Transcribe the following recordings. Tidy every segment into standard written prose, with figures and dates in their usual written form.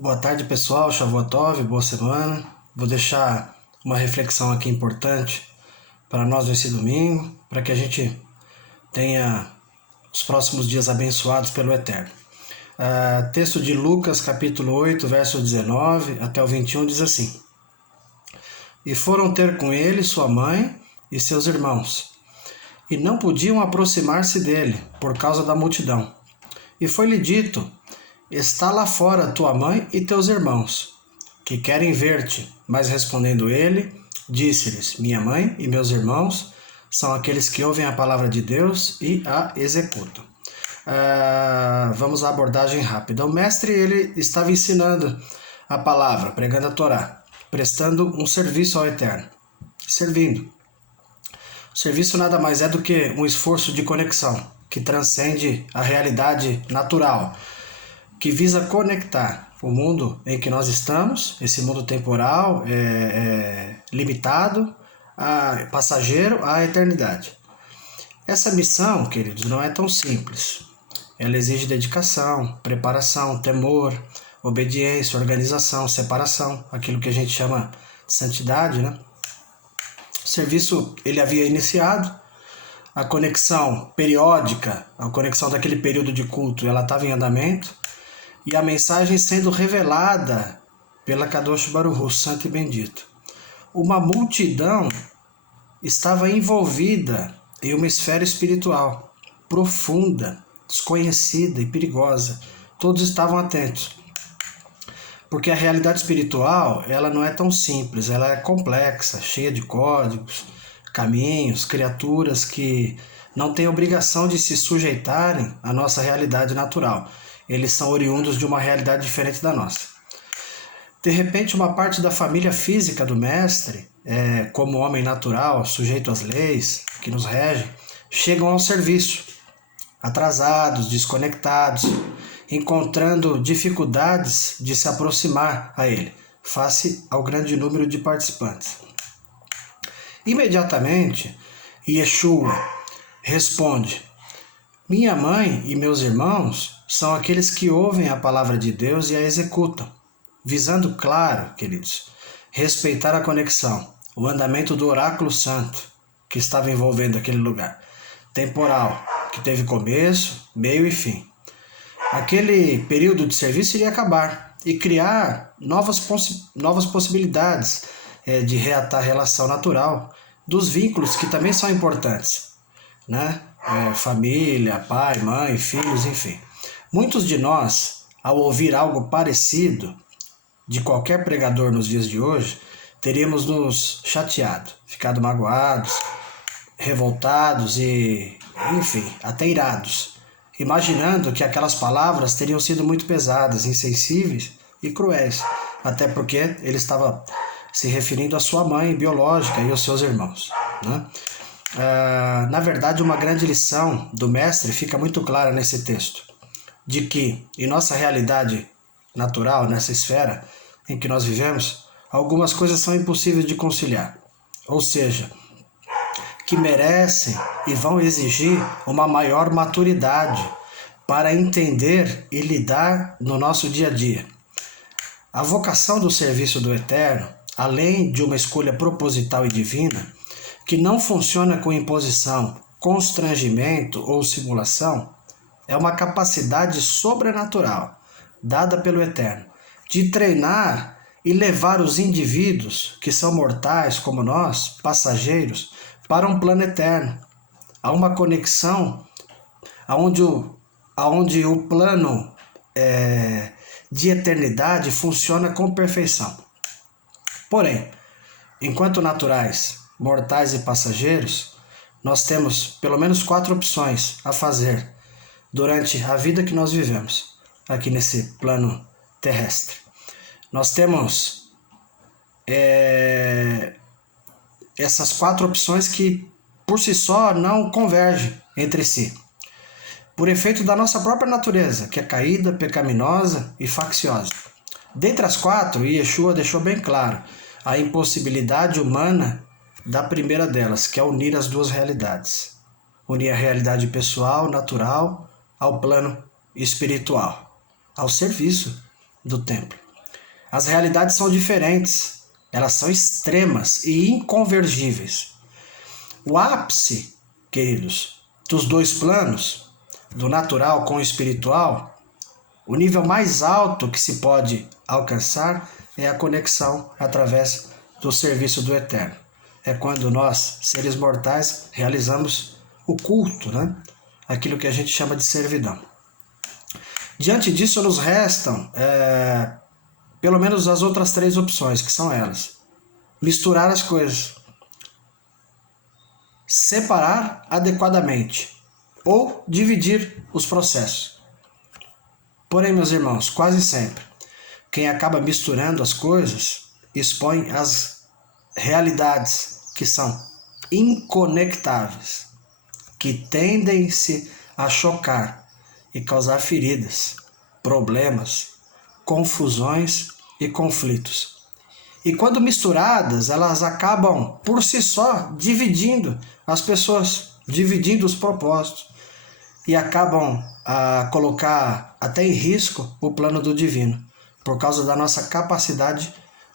Boa tarde, pessoal. Shavuot, boa semana. Vou deixar uma reflexão aqui importante para nós nesse domingo, para que a gente tenha os próximos dias abençoados pelo Eterno. Texto de Lucas, capítulo 8, verso 19 até o 21, diz assim: E foram ter com ele sua mãe e seus irmãos, e não podiam aproximar-se dele, por causa da multidão. E foi-lhe dito: Está lá fora tua mãe e teus irmãos, que querem ver-te. Mas respondendo ele, disse-lhes: Minha mãe e meus irmãos são aqueles que ouvem a palavra de Deus e a executam. Vamos à abordagem rápida. O mestre ele estava ensinando a palavra, pregando a Torá, prestando um serviço ao Eterno, servindo. O serviço nada mais é do que um esforço de conexão, que transcende a realidade natural, que visa conectar o mundo em que nós estamos, esse mundo temporal, limitado, passageiro, à eternidade. Essa missão, queridos, não é tão simples. Ela exige dedicação, preparação, temor, obediência, organização, separação, aquilo que a gente chama santidade, né? O serviço ele havia iniciado, a conexão periódica, a conexão daquele período de culto, ela estava em andamento, e a mensagem sendo revelada pela Kadosh Baruch Hu, santo e bendito. Uma multidão estava envolvida em uma esfera espiritual profunda, desconhecida e perigosa. Todos estavam atentos, porque a realidade espiritual ela não é tão simples, ela é complexa, cheia de códigos, caminhos, criaturas que não têm obrigação de se sujeitarem à nossa realidade natural. Eles são oriundos de uma realidade diferente da nossa. De repente, uma parte da família física do mestre, como homem natural, sujeito às leis que nos regem, chegam ao serviço, atrasados, desconectados, encontrando dificuldades de se aproximar a ele, face ao grande número de participantes. Imediatamente, Yeshua responde: Minha mãe e meus irmãos são aqueles que ouvem a palavra de Deus e a executam, visando, claro, queridos, respeitar a conexão, o andamento do oráculo santo que estava envolvendo aquele lugar, temporal, que teve começo, meio e fim. Aquele período de serviço iria acabar e criar novas possibilidades de reatar a relação natural dos vínculos que também são importantes, né? Família, pai, mãe, filhos, enfim. Muitos de nós, ao ouvir algo parecido de qualquer pregador nos dias de hoje, teríamos nos chateado, ficado magoados, revoltados e, enfim, até irados, imaginando que aquelas palavras teriam sido muito pesadas, insensíveis e cruéis, até porque ele estava se referindo à sua mãe biológica e aos seus irmãos, né? Na verdade, uma grande lição do mestre fica muito clara nesse texto, de que em nossa realidade natural, nessa esfera em que nós vivemos, algumas coisas são impossíveis de conciliar, ou seja, que merecem e vão exigir uma maior maturidade para entender e lidar no nosso dia a dia. A vocação do serviço do Eterno, além de uma escolha proposital e divina, que não funciona com imposição, constrangimento ou simulação, é uma capacidade sobrenatural, dada pelo Eterno, de treinar e levar os indivíduos, que são mortais como nós, passageiros, para um plano eterno, a uma conexão aonde o plano de eternidade funciona com perfeição. Porém, enquanto naturais, mortais e passageiros, nós temos pelo menos 4 opções a fazer durante a vida que nós vivemos aqui nesse plano terrestre. Nós temos essas 4 opções que por si só não convergem entre si, por efeito da nossa própria natureza, que é caída, pecaminosa e facciosa. Dentre as 4, Yeshua deixou bem claro a impossibilidade humana da primeira delas, que é unir as duas realidades. Unir a realidade pessoal, natural, ao plano espiritual, ao serviço do templo. As realidades são diferentes, elas são extremas e inconvergíveis. O ápice, queridos, dos dois planos, do natural com o espiritual, o nível mais alto que se pode alcançar é a conexão através do serviço do Eterno. É quando nós, seres mortais, realizamos o culto, né? Aquilo que a gente chama de servidão. Diante disso, nos restam pelo menos as outras 3 opções, que são elas: misturar as coisas, separar adequadamente ou dividir os processos. Porém, meus irmãos, quase sempre, quem acaba misturando as coisas expõe as realidades que são inconectáveis, que tendem-se a chocar e causar feridas, problemas, confusões e conflitos. E quando misturadas, elas acabam por si só dividindo as pessoas, dividindo os propósitos e acabam a colocar até em risco o plano do divino, por causa da nossa capacidade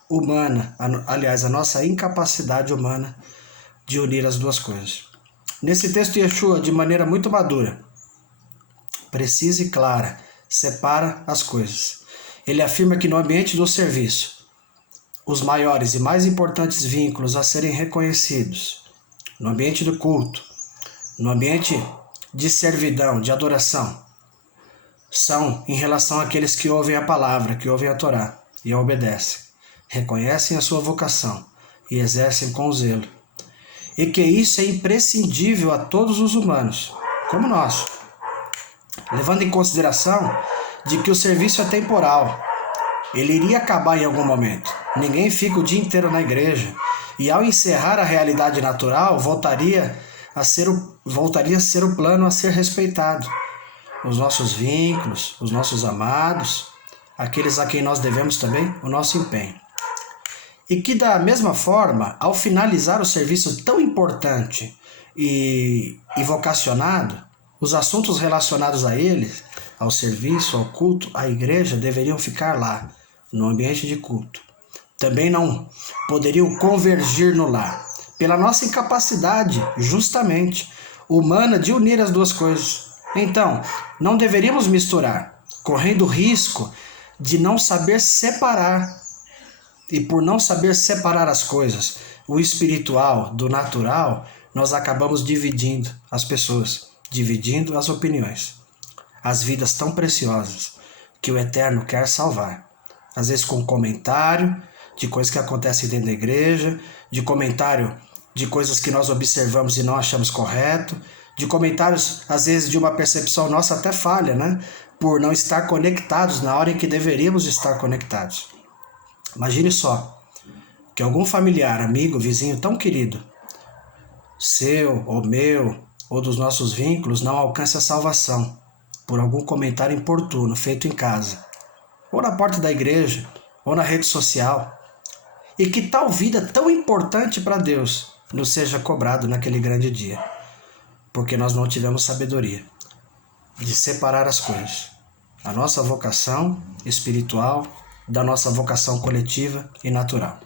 humana, aliás, a nossa incapacidade humana de unir as duas coisas. Nesse texto, Yeshua, de maneira muito madura, precisa e clara, separa as coisas. Ele afirma que no ambiente do serviço, os maiores e mais importantes vínculos a serem reconhecidos, no ambiente do culto, no ambiente de servidão, de adoração, são em relação àqueles que ouvem a palavra, que ouvem a Torá e a obedecem, reconhecem a sua vocação e exercem com zelo. E que isso é imprescindível a todos os humanos, como nós, levando em consideração de que o serviço é temporal. Ele iria acabar em algum momento. Ninguém fica o dia inteiro na igreja. E ao encerrar a realidade natural, voltaria a ser o plano a ser respeitado. Os nossos vínculos, os nossos amados, aqueles a quem nós devemos também o nosso empenho. E que da mesma forma, ao finalizar o serviço tão importante e vocacionado, os assuntos relacionados a ele, ao serviço, ao culto, à igreja, deveriam ficar lá, no ambiente de culto. Também não poderiam convergir no lar, pela nossa incapacidade, justamente, humana de unir as duas coisas. Então, não deveríamos misturar, correndo o risco de não saber separar. E por não saber separar as coisas, o espiritual do natural, nós acabamos dividindo as pessoas, dividindo as opiniões. As vidas tão preciosas que o Eterno quer salvar. Às vezes com comentário de coisas que acontecem dentro da igreja, de comentário de coisas que nós observamos e não achamos correto, de comentários, às vezes, de uma percepção nossa até falha, né? Por não estar conectados na hora em que deveríamos estar conectados. Imagine só que algum familiar, amigo, vizinho tão querido, seu ou meu, ou dos nossos vínculos, não alcance a salvação por algum comentário importuno feito em casa, ou na porta da igreja, ou na rede social, e que tal vida tão importante para Deus nos seja cobrado naquele grande dia, porque nós não tivemos sabedoria de separar as coisas, a nossa vocação espiritual da nossa vocação coletiva e natural.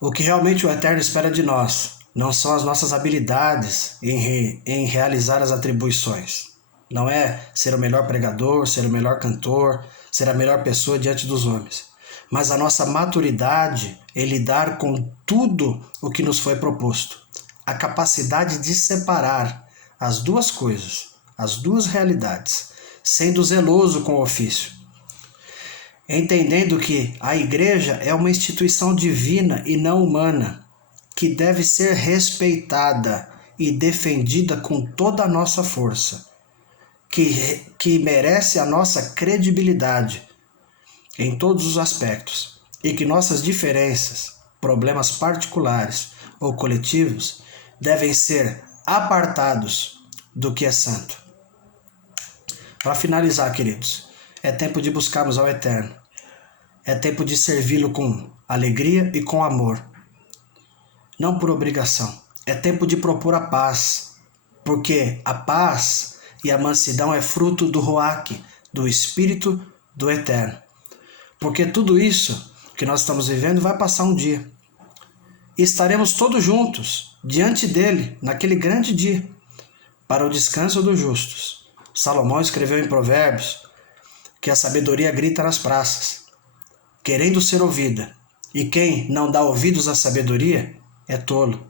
O que realmente o Eterno espera de nós não são as nossas habilidades em realizar as atribuições. Não é ser o melhor pregador, ser o melhor cantor, ser a melhor pessoa diante dos homens, mas a nossa maturidade em lidar com tudo o que nos foi proposto. A capacidade de separar as duas coisas, as duas realidades, sendo zeloso com o ofício. Entendendo que a igreja é uma instituição divina e não humana, que deve ser respeitada e defendida com toda a nossa força, que merece a nossa credibilidade em todos os aspectos, e que nossas diferenças, problemas particulares ou coletivos, devem ser apartados do que é santo. Para finalizar, queridos, é tempo de buscarmos ao Eterno. É tempo de servi-lo com alegria e com amor, não por obrigação. É tempo de propor a paz, porque a paz e a mansidão é fruto do Ruach, do Espírito do Eterno. Porque tudo isso que nós estamos vivendo vai passar um dia. E estaremos todos juntos, diante dele, naquele grande dia, para o descanso dos justos. Salomão escreveu em Provérbios que a sabedoria grita nas praças, querendo ser ouvida. E quem não dá ouvidos à sabedoria é tolo.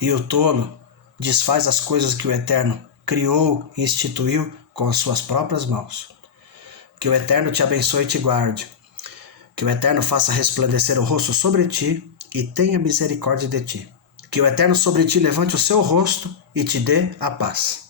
E o tolo desfaz as coisas que o Eterno criou e instituiu com as suas próprias mãos. Que o Eterno te abençoe e te guarde. Que o Eterno faça resplandecer o rosto sobre ti e tenha misericórdia de ti. Que o Eterno sobre ti levante o seu rosto e te dê a paz.